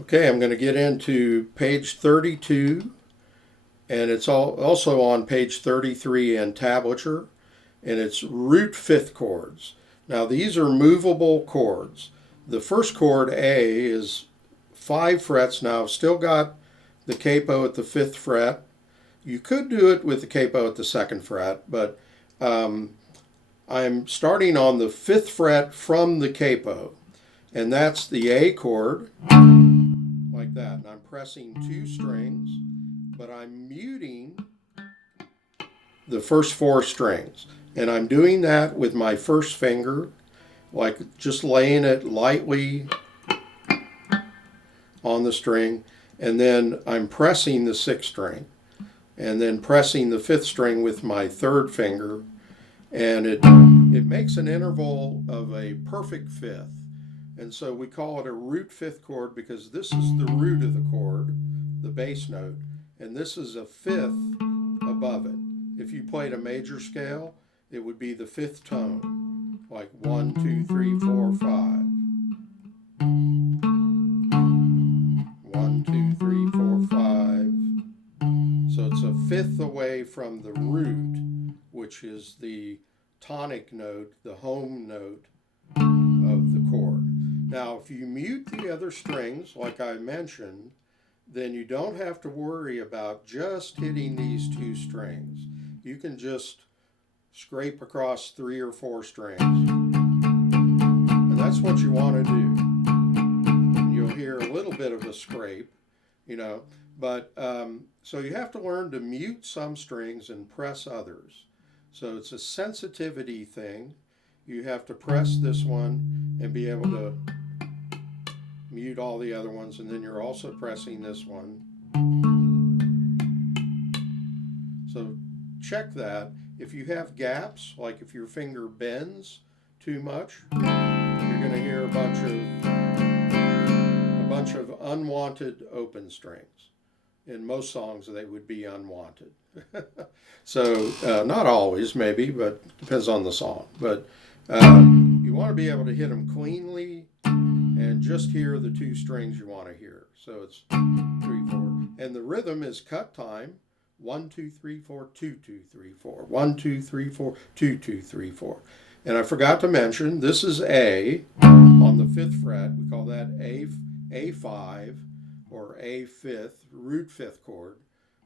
Okay, I'm going to get into page 32, and it's also on page 33 in tablature, and it's root fifth chords. Now, these are movable chords. The first chord, A, is 5 frets. Now, I've still got the capo at the 5th fret. You could do it with the capo at the 2nd fret, but I'm starting on the 5th fret from the capo, and that's the A chord, like that. And I'm pressing 2 strings, but I'm muting the first 4 strings. And I'm doing that with my first finger, like just laying it lightly on the string. And then I'm pressing the 6th string, and then pressing the 5th string with my 3rd finger. And it makes an interval of a perfect fifth. And so we call it a root fifth chord because this is the root of the chord, the bass note, and this is a fifth above it. If you played a major scale, it would be the 5th tone, like 1, 2, 3, 4, 5. 1, 2, 3, 4, 5. So it's a fifth away from the root, which is the tonic note, the home note of the chord. Now, if you mute the other strings, like I mentioned, then you don't have to worry about just hitting these 2 strings. You can just scrape across 3 or 4 strings. And that's what you want to do. And you'll hear a little bit of a scrape, but so you have to learn to mute some strings and press others. So it's a sensitivity thing. You have to press this one and be able to mute all the other ones, and then you're also pressing this one. So check that. If you have gaps, like if your finger bends too much, you're going to hear a bunch of unwanted open strings. In most songs, they would be unwanted. So not always, maybe, but depends on the song. But you want to be able to hit them cleanly and just hear the 2 strings you want to hear. So it's 3, 4. And the rhythm is cut time. 1, 2, 3, 4, 2, 2, 3, 4. 1, 2, 3, 4, 2, 2, 3, 4. And I forgot to mention, this is A on the 5th fret. We call that A5 or A5, root 5th chord.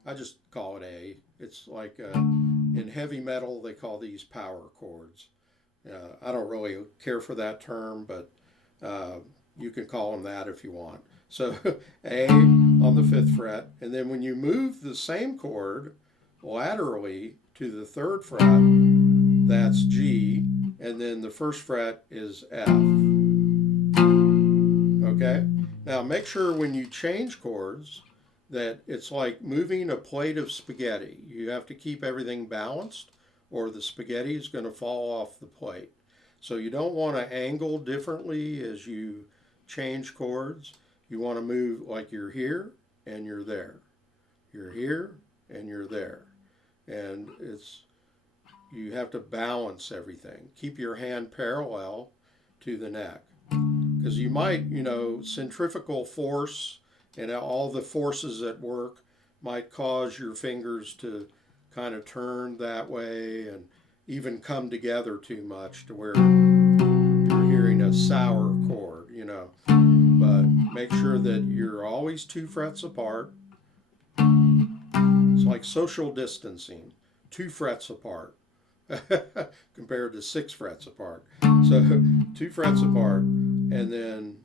I just call it A. It's like in heavy metal, they call these power chords. I don't really care for that term, but you can call them that if you want. So A on the 5th fret, and then when you move the same chord laterally to the 3rd fret, that's G, and then the 1st fret is F. Okay? Now make sure when you change chords that it's like moving a plate of spaghetti. You have to keep everything balanced, or the spaghetti is going to fall off the plate. So you don't want to angle differently as you change chords. You want to move like you're here and you're there. You're here and you're there. And you have to balance everything. Keep your hand parallel to the neck. Because you might, centrifugal force and all the forces at work might cause your fingers to kind of turn that way and even come together too much to where you're hearing a sour chord, But make sure that you're always 2 frets apart. It's like social distancing, 2 frets apart compared to 6 frets apart. So 2 frets apart, and then,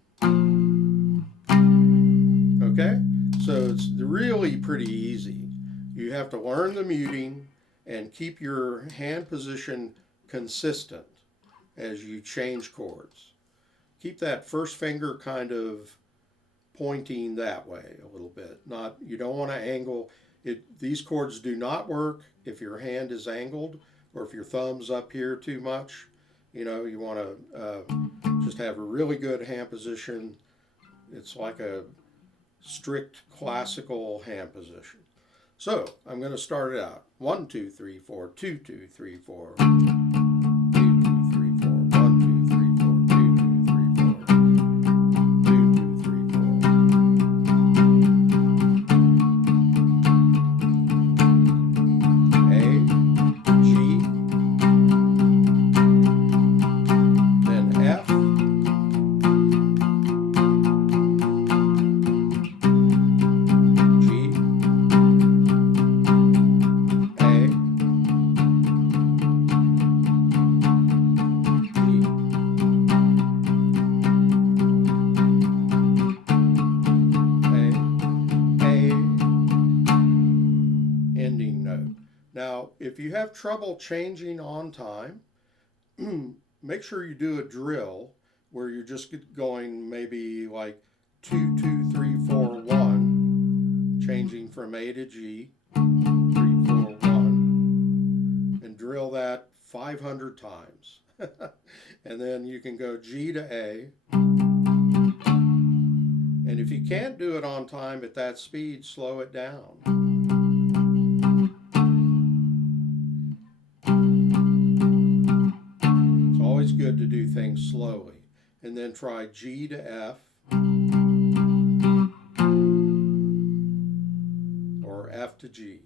okay? So it's really pretty easy. You have to learn the muting and keep your hand position consistent as you change chords. Keep that first finger kind of pointing that way a little bit. You don't want to angle it. These chords do not work if your hand is angled or if your thumb's up here too much. You want to just have a really good hand position. It's like a strict classical hand position. So I'm going to start it out. 1, 2, 3, 4, 2, 2, 3, 4. 2, 2, 3, 4. 1, 2, 3, 4. 2, 2, 3, 4. 2, 2, 3, 4. Now, if you have trouble changing on time, make sure you do a drill where you're just going maybe like 2, 2, 3, 4, 1, changing from A to G, 3, 4, 1, and drill that 500 times. And then you can go G to A. And if you can't do it on time at that speed, slow it down. It's always good to do things slowly. And then try G to F or F to G.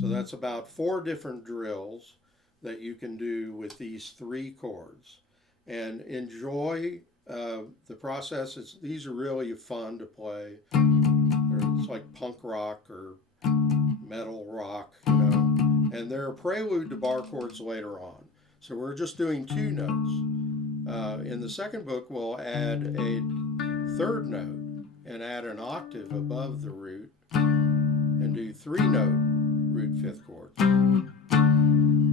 So that's about 4 different drills that you can do with these 3 chords. And enjoy the process. These are really fun to play. It's like punk rock or metal rock, you know. And they're a prelude to bar chords later on. So we're just doing 2 notes. In the second book, we'll add a 3rd note and add an octave above the root and do 3-note root 5th chords.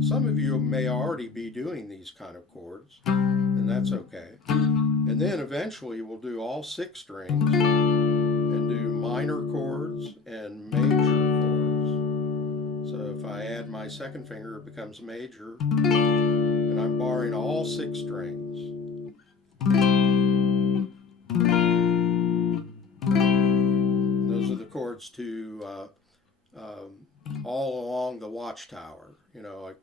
Some of you may already be doing these kind of chords, and that's okay. And then eventually we'll do all 6 strings and do minor chords and major chords. So if I add my second finger, it becomes major, and I'm barring all 6 strings. Those are the chords to all along the watchtower, you know, like.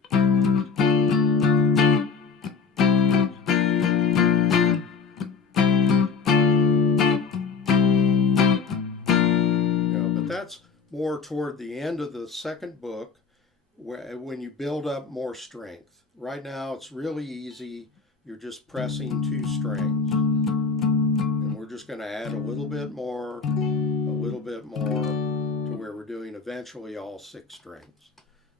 That's more toward the end of the second book, when you build up more strength. Right now it's really easy. You're just pressing 2 strings. And we're just going to add a little bit more to where we're doing eventually all 6 strings.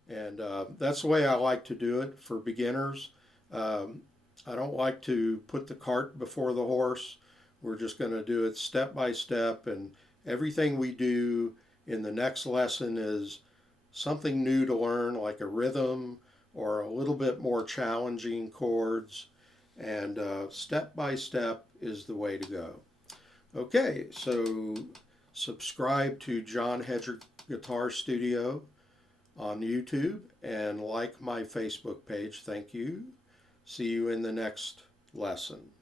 And that's the way I like to do it for beginners. I don't like to put the cart before the horse. We're just going to do it step by step, and everything we do in the next lesson is something new to learn, like a rhythm or a little bit more challenging chords, and step by step is the way to go. Okay, so subscribe to John Hedger Guitar Studio on YouTube and like my Facebook page. Thank you. See you in the next lesson.